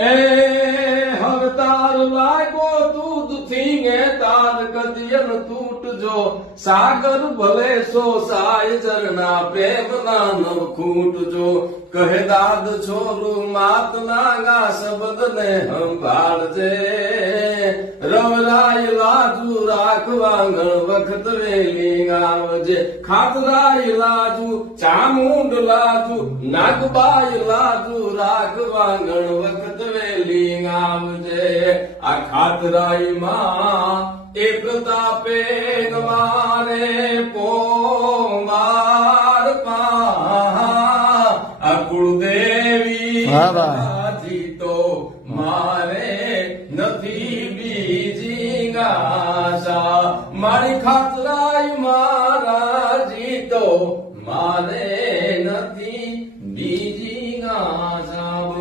એ હવતાર લાગો તું થીંગે તાર કદિયન તૂટજો સાગર ભલે સો સાય ઝરણા પ્રેમ ના નવ ખૂટજો કહે દાદ છોરું માત નાગા શબ્દ ને સંભાળજે રવરાય લાજુ રાખવાંગણ વખત વેલી ગાવજે ખાતરાય લાજુ ચામુંડ લાજુ નાગબાય લાજુ રાખવાંગણ વખત વેલી ગાવજે આ ખાતરાય માં એક તાપે મારે પોમાર પા આ કુળદેવી તો મારે નથી બીજી ગાશા મારી ખાતરાય મારા જીતો મારે